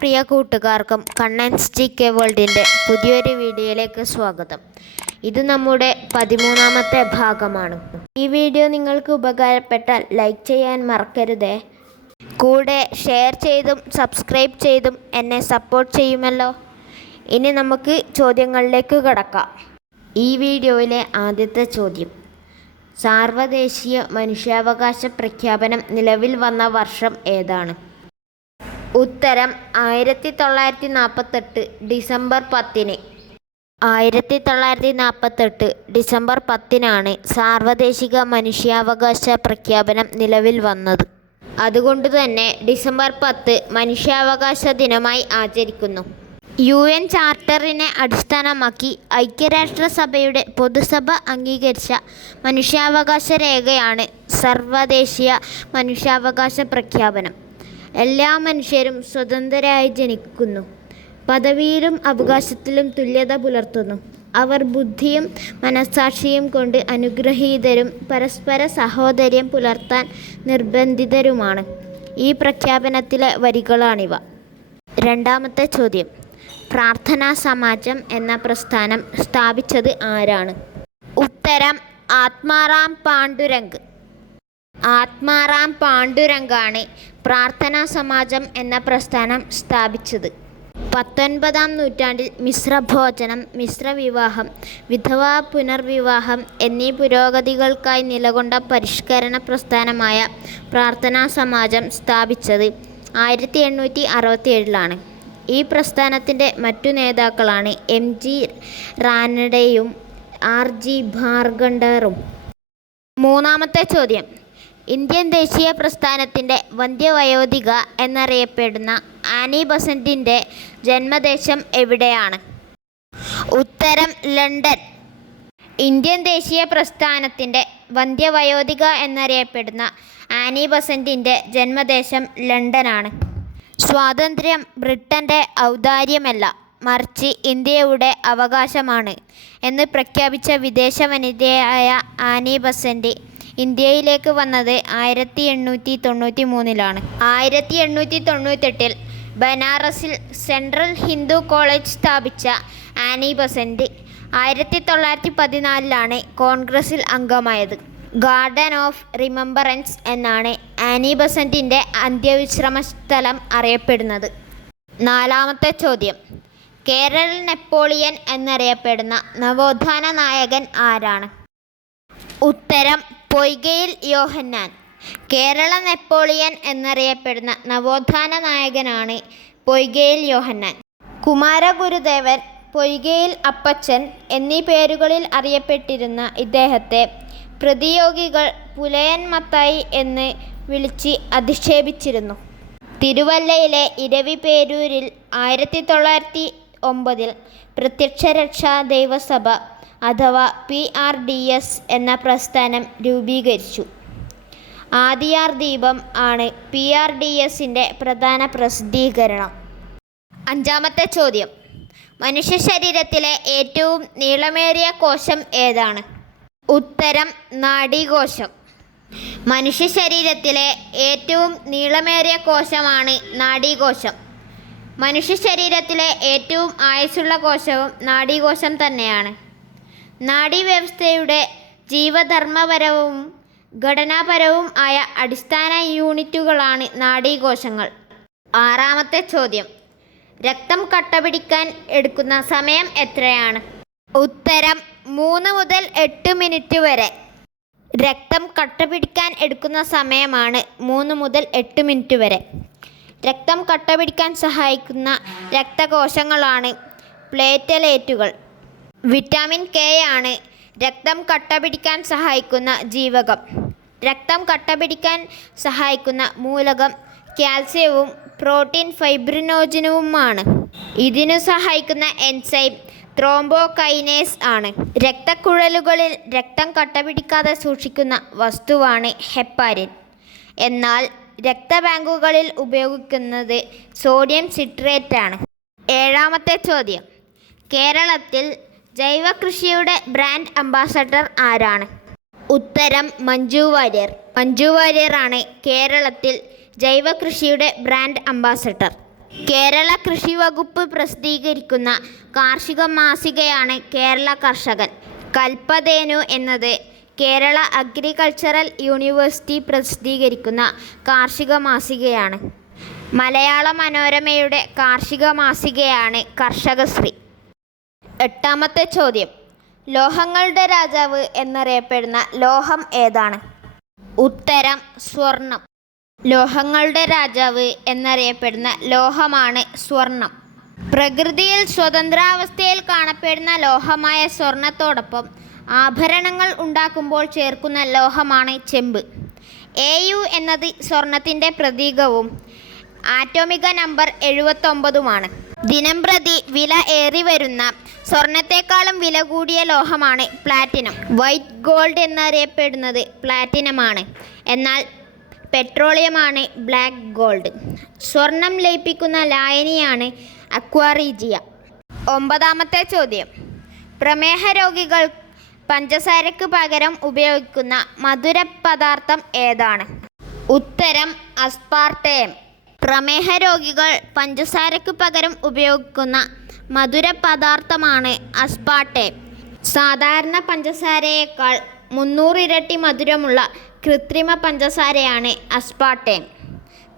പ്രിയ കൂട്ടുകാർക്കും കണ്ണൻസ് GK വേൾഡിൻ്റെ പുതിയൊരു വീഡിയോയിലേക്ക് സ്വാഗതം. ഇത് നമ്മുടെ 13ാമത്തെ ഭാഗമാണ്. ഈ വീഡിയോ നിങ്ങൾക്ക് ഉപകാരപ്പെട്ടാൽ ലൈക്ക് ചെയ്യാൻ മറക്കരുതേ. കൂടെ ഷെയർ ചെയ്തും സബ്സ്ക്രൈബ് ചെയ്തും എന്നെ സപ്പോർട്ട് ചെയ്യുമല്ലോ. ഇനി നമുക്ക് ചോദ്യങ്ങളിലേക്ക് കടക്കാം. ഈ വീഡിയോയിലെ ആദ്യത്തെ ചോദ്യം: സാർവദേശീയ മനുഷ്യാവകാശ പ്രഖ്യാപനം നിലവിൽ വന്ന വർഷം ഏതാണ്? ഉത്തരം 1948 ഡിസംബർ 10. 1948 ഡിസംബർ 10 സാർവദേശിക മനുഷ്യാവകാശ പ്രഖ്യാപനം നിലവിൽ വന്നത്. അതുകൊണ്ട് തന്നെ ഡിസംബർ 10 മനുഷ്യാവകാശ ദിനമായി ആചരിക്കുന്നു. UN ചാർട്ടറിനെ അടിസ്ഥാനമാക്കി ഐക്യരാഷ്ട്രസഭയുടെ പൊതുസഭ അംഗീകരിച്ച മനുഷ്യാവകാശ രേഖയാണ് സർവ്വദേശീയ മനുഷ്യാവകാശ പ്രഖ്യാപനം. എല്ലാ മനുഷ്യരും സ്വതന്ത്രരായി ജനിക്കുന്നു. പദവിയിലും അവകാശത്തിലും തുല്യത പുലർത്തുന്നു. അവർ ബുദ്ധിയും മനസ്സാക്ഷിയും കൊണ്ട് അനുഗ്രഹീതരും പരസ്പര സഹോദര്യം പുലർത്താൻ നിർബന്ധിതരുമാണ്. ഈ പ്രഖ്യാപനത്തിലെ വരികളാണിവ. രണ്ടാമത്തെ ചോദ്യം: പ്രാർത്ഥനാ സമാജം എന്ന പ്രസ്ഥാനം സ്ഥാപിച്ചത് ആരാണ്? ഉത്തരം ആത്മാറാം പാണ്ഡുരംഗ്. ആത്മാറാം പാണ്ഡുരംഗാണ് പ്രാർത്ഥനാ സമാജം എന്ന പ്രസ്ഥാനം സ്ഥാപിച്ചത്. 19ാം നൂറ്റാണ്ടിൽ മിശ്രഭോജനം, മിശ്രവിവാഹം, വിധവാ പുനർവിവാഹം എന്നീ പുരോഗതികൾക്കായി നിലകൊണ്ട പരിഷ്കരണ പ്രസ്ഥാനമായ പ്രാർത്ഥനാ സമാജം സ്ഥാപിച്ചത് 1867 ഈ പ്രസ്ഥാനത്തിൻ്റെ മറ്റു നേതാക്കളാണ് MG റാനഡെയും RG ഭാർഖണ്ഡറും. മൂന്നാമത്തെ ചോദ്യം: ഇന്ത്യൻ ദേശീയ പ്രസ്ഥാനത്തിൻ്റെ വന്ധ്യവയോധിക എന്നറിയപ്പെടുന്ന ആനി ബസന്റിൻ്റെ ജന്മദേശം എവിടെയാണ്? ഉത്തരം ലണ്ടൻ. ഇന്ത്യൻ ദേശീയ പ്രസ്ഥാനത്തിൻ്റെ വന്ധ്യവയോധിക എന്നറിയപ്പെടുന്ന ആനി ബസന്റിൻ്റെ ജന്മദേശം ലണ്ടനാണ്. സ്വാതന്ത്ര്യം ബ്രിട്ടൻ്റെ ഔദാര്യമല്ല, മറിച്ച് ഇന്ത്യയുടെ അവകാശമാണ് എന്ന് പ്രഖ്യാപിച്ച വിദേശ വനിതയായ ആനി ബസന്റ് ഇന്ത്യയിലേക്ക് വന്നത് 1893. 1898 ബനാറസിൽ സെൻട്രൽ ഹിന്ദു കോളേജ് സ്ഥാപിച്ച ആനി ബസന്റ് 1914 കോൺഗ്രസിൽ അംഗമായത്. ഗാർഡൻ ഓഫ് റിമംബറൻസ് എന്നാണ് ആനി ബസന്റിൻ്റെ അന്ത്യവിശ്രമ സ്ഥലം അറിയപ്പെടുന്നത്. നാലാമത്തെ ചോദ്യം: കേരള നെപ്പോളിയൻ എന്നറിയപ്പെടുന്ന നവോത്ഥാന നായകൻ ആരാണ്? ഉത്തരം പൊയ്കയിൽ യോഹന്നാൻ. കേരള നെപ്പോളിയൻ എന്നറിയപ്പെടുന്ന നവോത്ഥാന നായകനാണ് പൊയ്കയിൽ യോഹന്നാൻ. കുമാരഗുരുദേവൻ, പൊയ്കയിൽ അപ്പച്ചൻ എന്നീ പേരുകളിൽ അറിയപ്പെട്ടിരുന്ന ഇദ്ദേഹത്തെ പ്രതിയോഗികൾ പുലയൻ മത്തായി എന്ന് വിളിച്ച് അധിക്ഷേപിച്ചിരുന്നു. തിരുവല്ലയിലെ ഇരവിപേരൂരിൽ 1909 പ്രത്യക്ഷരക്ഷാ ദൈവസഭ അഥവാ PRDS എന്ന പ്രസ്ഥാനം രൂപീകരിച്ചു. ആദിയാർ ദീപം ആണ് PRDSൻ്റെ പ്രധാന പ്രസിദ്ധീകരണം. അഞ്ചാമത്തെ ചോദ്യം: മനുഷ്യ ശരീരത്തിലെ ഏറ്റവും നീളമേറിയ കോശം ഏതാണ്? ഉത്തരം നാഡീകോശം. മനുഷ്യ ശരീരത്തിലെ ഏറ്റവും നീളമേറിയ കോശമാണ് നാഡീകോശം. മനുഷ്യ ശരീരത്തിലെ ഏറ്റവും ആയുസ്സുള്ള കോശവും നാഡീകോശം തന്നെയാണ്. നാഡീവ്യവസ്ഥയുടെ ജീവധർമ്മപരവും ഘടനാപരവും ആയ അടിസ്ഥാന യൂണിറ്റുകളാണ് നാഡീകോശങ്ങൾ. ആറാമത്തെ ചോദ്യം: രക്തം കട്ടപിടിക്കാൻ എടുക്കുന്ന സമയം എത്രയാണ്? ഉത്തരം 3 മുതൽ 8 മിനിറ്റ് വരെ. രക്തം കട്ടപിടിക്കാൻ എടുക്കുന്ന സമയമാണ് 3 മുതൽ 8 മിനിറ്റ് വരെ. രക്തം കട്ടപിടിക്കാൻ സഹായിക്കുന്ന രക്തകോശങ്ങളാണ് പ്ലേറ്റ്ലേറ്റുകൾ. വിറ്റാമിൻ K ആണ് രക്തം കട്ടപിടിക്കാൻ സഹായിക്കുന്ന ജീവകം. രക്തം കട്ടപിടിക്കാൻ സഹായിക്കുന്ന മൂലകം കാൽസ്യവും പ്രോട്ടീൻ ഫൈബ്രിനോജനുമാണ്. ഇതിനു സഹായിക്കുന്ന എൻസൈം ത്രോംബോകൈനേസ് ആണ്. രക്തക്കുഴലുകളിൽ രക്തം കട്ടപിടിക്കാതെ സൂക്ഷിക്കുന്ന വസ്തുവാണ് ഹെപ്പാരിൻ. എന്നാൽ രക്തബാങ്കുകളിൽ ഉപയോഗിക്കുന്നത് സോഡിയം സിട്രേറ്റ് ആണ്. ഏഴാമത്തെ ചോദ്യം: കേരളത്തിൽ ജൈവകൃഷിയുടെ ബ്രാൻഡ് അംബാസഡർ ആരാണ്? ഉത്തരം മഞ്ജു വാര്യർ. മഞ്ജു വാര്യറാണ് കേരളത്തിൽ ജൈവകൃഷിയുടെ ബ്രാൻഡ് അംബാസഡർ. കേരള കൃഷി വകുപ്പ് പ്രസിദ്ധീകരിക്കുന്ന കാർഷിക മാസികയാണ് കേരള കർഷകൻ. കൽപതേനു എന്നത് കേരള അഗ്രികൾച്ചറൽ യൂണിവേഴ്സിറ്റി പ്രസിദ്ധീകരിക്കുന്ന കാർഷിക മാസികയാണ്. മലയാള മനോരമയുടെ കാർഷിക മാസികയാണ് കർഷകശ്രീ. എട്ടാമത്തെ ചോദ്യം. ലോഹങ്ങളുടെ രാജാവ് എന്നറിയപ്പെടുന്ന ലോഹം ഏതാണ്? ഉത്തരം സ്വർണം. ലോഹങ്ങളുടെ രാജാവ് എന്നറിയപ്പെടുന്ന ലോഹമാണ് സ്വർണം. പ്രകൃതിയിൽ സ്വതന്ത്രാവസ്ഥയിൽ കാണപ്പെടുന്ന ലോഹമായ സ്വർണത്തോടൊപ്പം ആഭരണങ്ങൾ ഉണ്ടാക്കുമ്പോൾ ചേർക്കുന്ന ലോഹമാണ് ചെമ്പ്. Au എന്നത് സ്വർണത്തിൻ്റെ പ്രതീകവും ആറ്റോമിക നമ്പർ 79 ദിനംപ്രതി വില ഏറി വരുന്ന സ്വർണത്തെക്കാളും വില കൂടിയ ലോഹമാണ് പ്ലാറ്റിനം. വൈറ്റ് ഗോൾഡ് എന്നറിയപ്പെടുന്നത് പ്ലാറ്റിനമാണ്. എന്നാൽ പെട്രോളിയമാണ് ബ്ലാക്ക് ഗോൾഡ്. സ്വർണം ലയിപ്പിക്കുന്ന ലായനിയാണ് അക്വാറീജിയ. ഒമ്പതാമത്തെ ചോദ്യം. പ്രമേഹ രോഗികൾ പഞ്ചസാരയ്ക്ക് പകരം ഉപയോഗിക്കുന്ന മധുര പദാർത്ഥം ഏതാണ്? ഉത്തരം അസ്പാർട്ടേം. പ്രമേഹ രോഗികൾ പഞ്ചസാരയ്ക്ക് പകരം ഉപയോഗിക്കുന്ന മധുര പദാർത്ഥമാണ് അസ്പാർട്ടേം. സാധാരണ പഞ്ചസാരയേക്കാൾ 300 ഇരട്ടി മധുരമുള്ള കൃത്രിമ പഞ്ചസാരയാണ് അസ്പാർട്ടേം.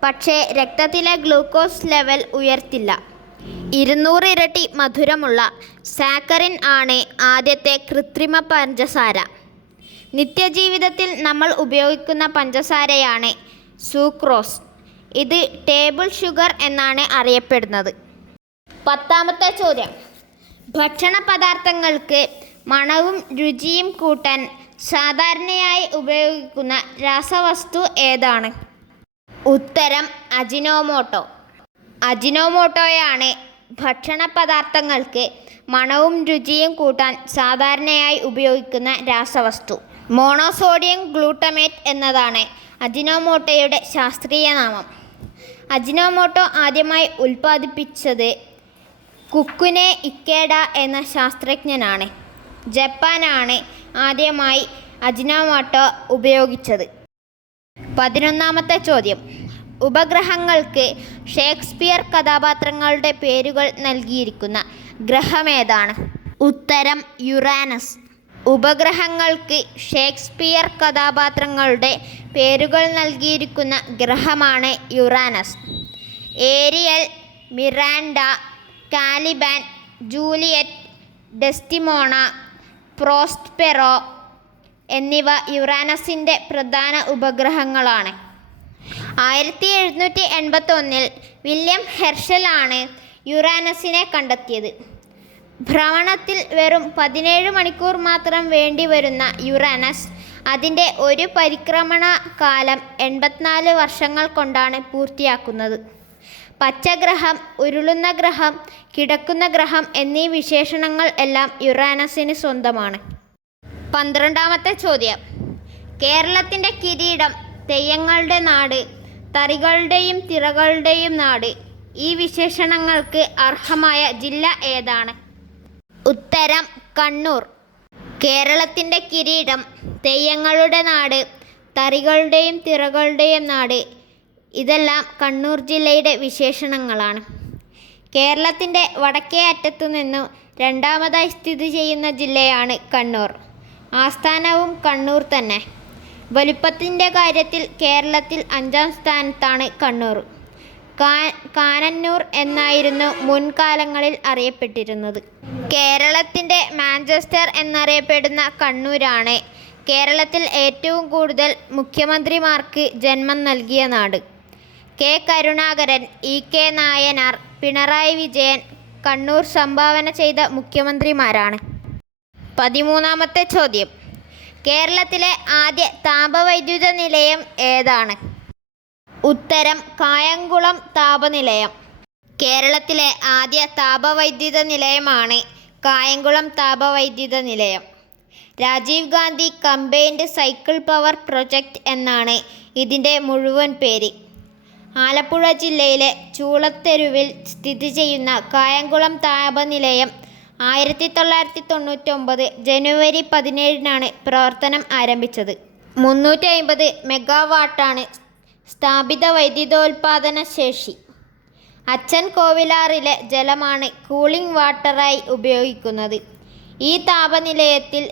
പക്ഷേ രക്തത്തിലെ ഗ്ലൂക്കോസ് ലെവൽ ഉയർത്തില്ല. 200 ഇരട്ടി മധുരമുള്ള സാക്കറിൻ ആണ് ആദ്യത്തെ കൃത്രിമ പഞ്ചസാര. നിത്യജീവിതത്തിൽ നമ്മൾ ഉപയോഗിക്കുന്ന പഞ്ചസാരയാണ് സൂക്രോസ്. ഇത് ടേബിൾ ഷുഗർ എന്നാണ് അറിയപ്പെടുന്നത്. പത്താമത്തെ ചോദ്യം. ഭക്ഷണ പദാർത്ഥങ്ങൾക്ക് മണവും രുചിയും കൂട്ടാൻ സാധാരണയായി ഉപയോഗിക്കുന്ന രാസവസ്തു ഏതാണ്? ഉത്തരം അജിനോമോട്ടോ. അജിനോമോട്ടോയാണ് ഭക്ഷണ പദാർത്ഥങ്ങൾക്ക് മണവും രുചിയും കൂട്ടാൻ സാധാരണയായി ഉപയോഗിക്കുന്ന രാസവസ്തു. മോണോസോഡിയം ഗ്ലൂട്ടമേറ്റ് എന്നതാണ് അജിനോമോട്ടോയുടെ ശാസ്ത്രീയ നാമം. അജിനോമോട്ടോ ആദ്യമായി ഉൽപ്പാദിപ്പിച്ചത് കുക്കുനെ ഇക്കേഡ എന്ന ശാസ്ത്രജ്ഞനാണ്. ജപ്പാനാണ് ആദ്യമായി അജിനോമോട്ടോ ഉപയോഗിച്ചത്. 11ാമത്തെ ചോദ്യം. ഉപഗ്രഹങ്ങൾക്ക് ഷേക്സ്പിയർ കഥാപാത്രങ്ങളുടെ പേരുകൾ നൽകിയിരിക്കുന്ന ഗ്രഹമേതാണ്? ഉത്തരം യുറാനസ്. ഉപഗ്രഹങ്ങൾക്ക് ഷേക്സ്പിയർ കഥാപാത്രങ്ങളുടെ പേരുകൾ നൽകിയിരിക്കുന്ന ഗ്രഹമാണ് Uranus. Ariel, Miranda, Caliban, Juliet, Desdemona, Prospero എന്നിവ യുറാനസിൻ്റെ പ്രധാന ഉപഗ്രഹങ്ങളാണ്. 1781 വില്യം ഹെർഷൽ ആണ് യുറാനസിനെ കണ്ടെത്തിയത്. ഭ്രമണത്തിൽ വെറും 17 മണിക്കൂർ മാത്രം വേണ്ടിവരുന്ന യുറാനസ് അതിൻ്റെ ഒരു പരിക്രമണ കാലം 84 വർഷങ്ങൾ കൊണ്ടാണ് പൂർത്തിയാക്കുന്നത്. പച്ചഗ്രഹം, ഉരുളുന്ന ഗ്രഹം, കിടക്കുന്ന ഗ്രഹം എന്നീ വിശേഷണങ്ങൾ എല്ലാം യുറാനസിന് സ്വന്തമാണ്. 12ാമത്തെ ചോദ്യം. കേരളത്തിൻ്റെ കിരീടം, തെയ്യങ്ങളുടെ നാട്, തറികളുടെയും തിറകളുടെയും നാട്, ഈ വിശേഷണങ്ങൾക്ക് അർഹമായ ജില്ല ഏതാണ്? ഉത്തരം കണ്ണൂർ. കേരളത്തിൻ്റെ കിരീടം, തെയ്യങ്ങളുടെ നാട്, തറികളുടെയും തിറകളുടെയും നാട്, ഇതെല്ലാം കണ്ണൂർ ജില്ലയുടെ വിശേഷണങ്ങളാണ്. കേരളത്തിൻ്റെ വടക്കേ അറ്റത്തു നിന്നും രണ്ടാമതായി സ്ഥിതി ചെയ്യുന്ന ജില്ലയാണ് കണ്ണൂർ. ആസ്ഥാനവും കണ്ണൂർ തന്നെ. വലുപ്പത്തിൻ്റെ കാര്യത്തിൽ കേരളത്തിൽ 5ാം സ്ഥാനത്താണ് കണ്ണൂർ. കാനന്നൂർ എന്നായിരുന്നു മുൻകാലങ്ങളിൽ അറിയപ്പെട്ടിരുന്നത്. കേരളത്തിൻ്റെ മാഞ്ചസ്റ്റർ എന്നറിയപ്പെടുന്ന കണ്ണൂരാണ് കേരളത്തിൽ ഏറ്റവും കൂടുതൽ മുഖ്യമന്ത്രിമാർക്ക് ജന്മം നൽകിയ നാട്. K Karunakaran, E K. നായനാർ, പിണറായി വിജയൻ കണ്ണൂർ സംഭാവന ചെയ്ത മുഖ്യമന്ത്രിമാരാണ്. 13ാമത്തെ ചോദ്യം. കേരളത്തിലെ ആദ്യ താപവൈദ്യുത നിലയം ഏതാണ്? ഉത്തരം കായംകുളം താപനിലയം. കേരളത്തിലെ ആദ്യ താപവൈദ്യുത നിലയമാണ് കായംകുളം താപവൈദ്യുത നിലയം. Rajiv Gandhi combined cycle power project എന്നാണ് ഇതിൻ്റെ മുഴുവൻ പേര്. ആലപ്പുഴ ജില്ലയിലെ ചൂളത്തെരുവിൽ സ്ഥിതി ചെയ്യുന്ന കായംകുളം താപനിലയം 1999 ജനുവരി 17 പ്രവർത്തനം ആരംഭിച്ചത്. 350 മെഗാവാട്ടാണ് സ്ഥാപിത വൈദ്യുതോൽപാദന ശേഷി. അച്ചൻ കോവിലാറിലെ ജലമാണ് കൂളിംഗ് വാട്ടറായി ഉപയോഗിക്കുന്നത്. ഈ താപനിലയത്തിൽ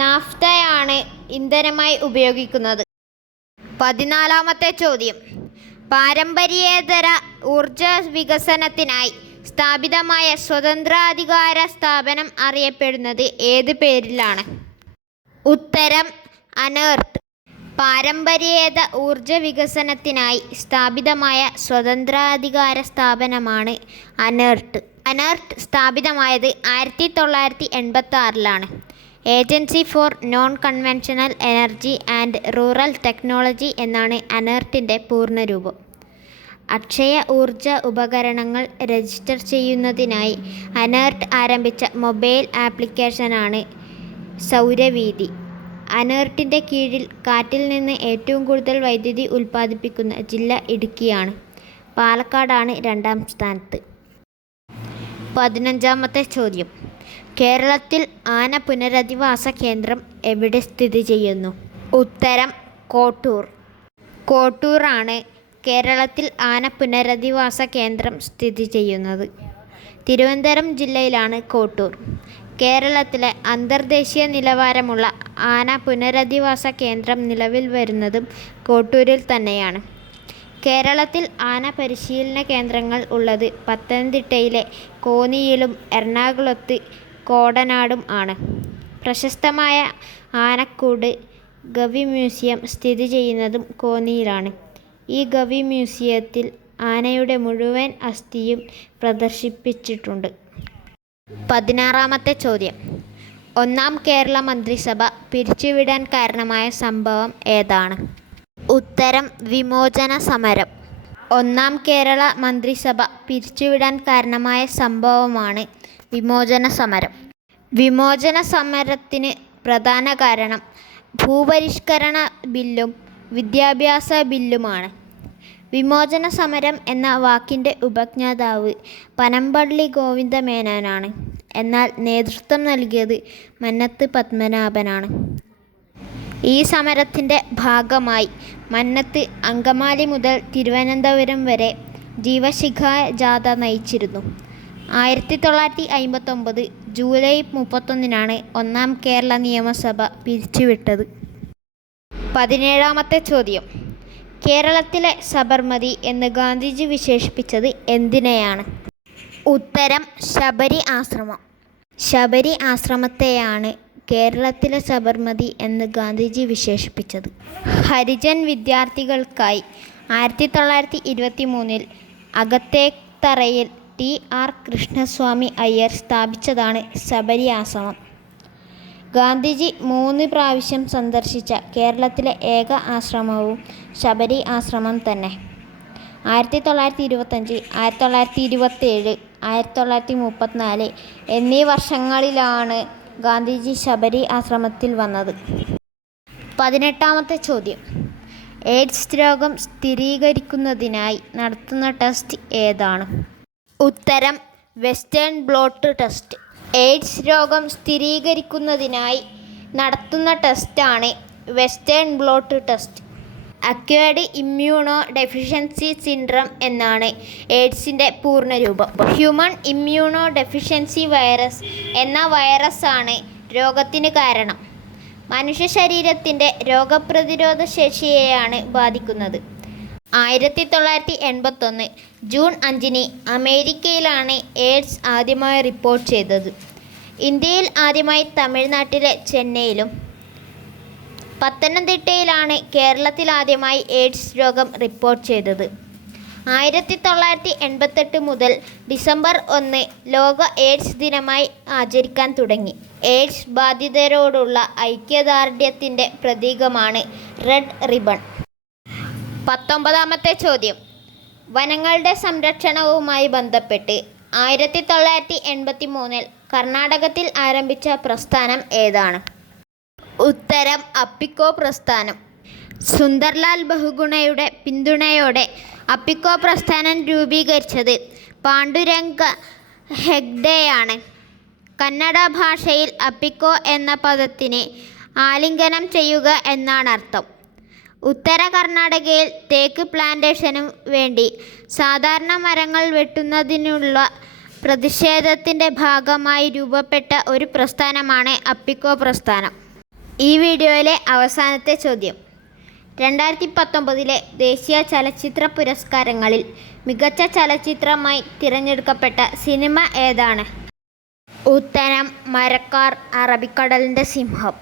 നാഫ്തയാണ് ഇന്ധനമായി ഉപയോഗിക്കുന്നത്. 14-ാമത്തെ ചോദ്യം. പാരമ്പര്യേതര ഊർജ വികസനത്തിനായി സ്ഥാപിതമായ സ്വതന്ത്രാധികാര സ്ഥാപനം അറിയപ്പെടുന്നത് ഏത് പേരിലാണ്? ഉത്തരം അനേർട്ട്. പാരമ്പര്യേതര ഊർജ വികസനത്തിനായി സ്ഥാപിതമായ സ്വതന്ത്രാധികാര സ്ഥാപനമാണ് അനേർട്ട്. അനേർട്ട് സ്ഥാപിതമായത് 1986-ലാണ്. Agency for non conventional energy and rural technology എന്നാണ് അനേർട്ടിൻ്റെ പൂർണ്ണരൂപം. അക്ഷയ ഊർജ ഉപകരണങ്ങൾ രജിസ്റ്റർ ചെയ്യുന്നതിനായി അനേർട്ട് ആരംഭിച്ച മൊബൈൽ ആപ്ലിക്കേഷനാണ് സൗരവീഥി. അനേർട്ടിൻ്റെ കീഴിൽ കാറ്റിൽ നിന്ന് ഏറ്റവും കൂടുതൽ വൈദ്യുതി ഉൽപ്പാദിപ്പിക്കുന്ന ജില്ല ഇടുക്കിയാണ്. പാലക്കാടാണ് 2-ാം സ്ഥാനത്ത്. 15-ാമത്തെ ചോദ്യം. കേരളത്തിൽ ആന പുനരധിവാസ കേന്ദ്രം എവിടെ സ്ഥിതി ചെയ്യുന്നു? ഉത്തരം കോട്ടൂർ. കോട്ടൂറാണ് കേരളത്തിൽ ആന പുനരധിവാസ കേന്ദ്രം സ്ഥിതി ചെയ്യുന്നത്. തിരുവനന്തപുരം ജില്ലയിലാണ് കോട്ടൂർ. കേരളത്തിലെ അന്തർദേശീയ നിലവാരമുള്ള ആന പുനരധിവാസ കേന്ദ്രം നിലവിൽ വരുന്നതും കോട്ടൂരിൽ തന്നെയാണ്. കേരളത്തിൽ ആന പരിശീലന കേന്ദ്രങ്ങൾ ഉള്ളത് പത്തനംതിട്ടയിലെ കോന്നിയിലും എറണാകുളത്ത് കോടനാടും ആണ്. പ്രശസ്തമായ ആനക്കൂട് ഗവി മ്യൂസിയം സ്ഥിതി ചെയ്യുന്നതും കോന്നിയിലാണ്. ഈ ഗവി മ്യൂസിയത്തിൽ ആനയുടെ മുഴുവൻ അസ്ഥിയും പ്രദർശിപ്പിച്ചിട്ടുണ്ട്. 16-ാമത്തെ ചോദ്യം. 1-ാം കേരള മന്ത്രിസഭ പിരിച്ചുവിടാൻ കാരണമായ സംഭവം ഏതാണ്? ഉത്തരം വിമോചന സമരം. 1-ാം കേരള മന്ത്രിസഭ പിരിച്ചുവിടാൻ കാരണമായ സംഭവമാണ് വിമോചന സമരം. വിമോചന സമരത്തിന് പ്രധാന കാരണം ഭൂപരിഷ്കരണ ബില്ലും വിദ്യാഭ്യാസ ബില്ലുമാണ്. വിമോചന സമരം എന്ന വാക്കിൻ്റെ ഉപജ്ഞാതാവ് പനമ്പള്ളി ഗോവിന്ദമേനോനാണ്. എന്നാൽ നേതൃത്വം നൽകിയത് മന്നത്ത് പത്മനാഭനാണ്. ഈ സമരത്തിൻ്റെ ഭാഗമായി മന്നത്ത് അങ്കമാലി മുതൽ തിരുവനന്തപുരം വരെ ജീവശിഖ ജാഥ നയിച്ചിരുന്നു. 1959 ജൂലൈ 31-നാണ് 1-ാം കേരള നിയമസഭ പിരിച്ചുവിട്ടത്. 17-ാമത്തെ ചോദ്യം. കേരളത്തിലെ സബർമതി എന്ന് ഗാന്ധിജി വിശേഷിപ്പിച്ചത് എന്തിനെയാണ്? ഉത്തരം ശബരി ആശ്രമം. ശബരി ആശ്രമത്തെയാണ് കേരളത്തിലെ സബർമതി എന്ന് ഗാന്ധിജി വിശേഷിപ്പിച്ചത്. ഹരിജൻ വിദ്യാർത്ഥികൾക്കായി 1923 അകത്തേത്തറയിൽ TR കൃഷ്ണസ്വാമി അയ്യർ സ്ഥാപിച്ചതാണ് ശബരി ആശ്രമം. ഗാന്ധിജി 3 പ്രാവശ്യം സന്ദർശിച്ച കേരളത്തിലെ ഏക ആശ്രമവും ശബരി ആശ്രമം തന്നെ. 1925, 1927, 1934 എന്നീ വർഷങ്ങളിലാണ് ഗാന്ധിജി ശബരി ആശ്രമത്തിൽ വന്നത്. 18-ാമത്തെ ചോദ്യം. എയ്ഡ്സ് രോഗം സ്ഥിരീകരിക്കുന്നതിനായി നടത്തുന്ന ടെസ്റ്റ് ഏതാണ്? ഉത്തരം വെസ്റ്റേൺ ബ്ലോട്ട് ടെസ്റ്റ്. എയ്ഡ്സ് രോഗം സ്ഥിരീകരിക്കുന്നതിനായി നടത്തുന്ന ടെസ്റ്റാണ് western blot test. Acquired immuno deficiency syndrome എന്നാണ് എയ്ഡ്സിൻ്റെ പൂർണ്ണരൂപം. ഹ്യൂമൺ ഇമ്മ്യൂണോ ഡെഫിഷ്യൻസി വൈറസ് എന്ന വൈറസാണ് രോഗത്തിന് കാരണം. മനുഷ്യ ശരീരത്തിൻ്റെ രോഗപ്രതിരോധ ശേഷിയെയാണ് ബാധിക്കുന്നത്. 1981 ജൂൺ 5-ന് അമേരിക്കയിലാണ് എയ്ഡ്സ് ആദ്യമായി റിപ്പോർട്ട് ചെയ്തത്. ഇന്ത്യയിൽ ആദ്യമായി തമിഴ്നാട്ടിലെ ചെന്നൈയിലും പത്തനംതിട്ടയിലാണ് കേരളത്തിൽ ആദ്യമായി എയ്ഡ്സ് രോഗം റിപ്പോർട്ട് ചെയ്തത്. 1988 മുതൽ ഡിസംബർ 1 ലോക എയ്ഡ്സ് ദിനമായി ആചരിക്കാൻ തുടങ്ങി. എയ്ഡ്സ് ബാധിതരോടുള്ള ഐക്യദാർഢ്യത്തിൻ്റെ പ്രതീകമാണ് റെഡ് റിബൺ. 19-ാമത്തെ ചോദ്യം. വനങ്ങളുടെ സംരക്ഷണവുമായി ബന്ധപ്പെട്ട് 1983 കർണാടകത്തിൽ ആരംഭിച്ച പ്രസ്ഥാനം ഏതാണ്? ഉത്തരം അപ്പിക്കോ പ്രസ്ഥാനം. സുന്ദർലാൽ ബഹുഗുണയുടെ പിന്തുണയോടെ അപ്പിക്കോ പ്രസ്ഥാനം രൂപീകരിച്ചത് പാണ്ഡുരംഗ ഹെഗ്ഡെയാണ്. കന്നഡ ഭാഷയിൽ അപ്പിക്കോ എന്ന പദത്തിന് ആലിംഗനം ചെയ്യുക എന്നാണ് അർത്ഥം. ഉത്തര കർണാടകയിൽ തേക്ക് പ്ലാന്റേഷനു വേണ്ടി സാധാരണ മരങ്ങൾ വെട്ടുന്നതിനുള്ള പ്രതിഷേധത്തിൻ്റെ ഭാഗമായി രൂപപ്പെട്ട ഒരു പ്രസ്ഥാനമാണ് അപ്പിക്കോ പ്രസ്ഥാനം. ഈ വീഡിയോയിലെ അവസാനത്തെ ചോദ്യം: 2019 ദേശീയ ചലച്ചിത്ര പുരസ്കാരങ്ങളിൽ മികച്ച ചലച്ചിത്രമായി തിരഞ്ഞെടുക്കപ്പെട്ട സിനിമ ഏതാണ്? ഉത്തരം മരക്കാർ, അറബിക്കടലിൻ്റെ സിംഹം.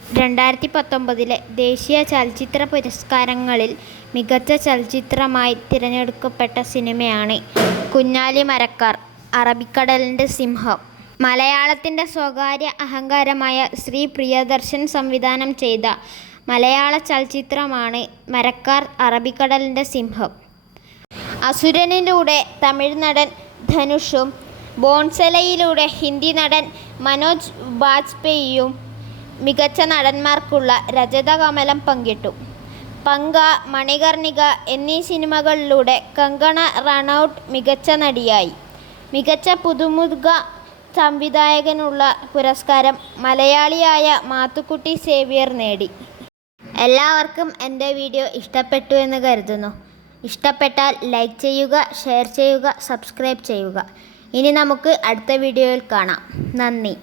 2019 ദേശീയ ചലച്ചിത്ര പുരസ്കാരങ്ങളിൽ മികച്ച ചലച്ചിത്രമായി തിരഞ്ഞെടുക്കപ്പെട്ട സിനിമയാണ് കുഞ്ഞാലി മരക്കാർ, അറബിക്കടലിൻ്റെ സിംഹം. മലയാളത്തിൻ്റെ സ്വകാര്യ അഹങ്കാരമായ ശ്രീ പ്രിയദർശൻ സംവിധാനം ചെയ്ത മലയാള ചലച്ചിത്രമാണ് മരക്കാർ, അറബിക്കടലിൻ്റെ സിംഹം. അസുരനിലൂടെ തമിഴ് നടൻ ധനുഷും ബോൺസലയിലൂടെ ഹിന്ദി നടൻ മനോജ് ബാജ്പേയിയും മികച്ച നടന്മാർക്കുള്ള രജതകമലം പങ്കിട്ടു. പങ്ക, മണികർണിക എന്നീ സിനിമകളിലൂടെ കങ്കണ റണൌട്ട് മികച്ച നടിയായി. മികച്ച പുതുമുഖ സംവിധായകനുള്ള പുരസ്കാരം മലയാളിയായ മാത്തുക്കുട്ടി സേവ്യർ നേടി. എല്ലാവർക്കും എൻ്റെ വീഡിയോ ഇഷ്ടപ്പെട്ടു എന്ന് കരുതുന്നു. ഇഷ്ടപ്പെട്ടാൽ ലൈക്ക് ചെയ്യുക, ഷെയർ ചെയ്യുക, സബ്സ്ക്രൈബ് ചെയ്യുക. ഇനി നമുക്ക് അടുത്ത വീഡിയോയിൽ കാണാം. നന്ദി.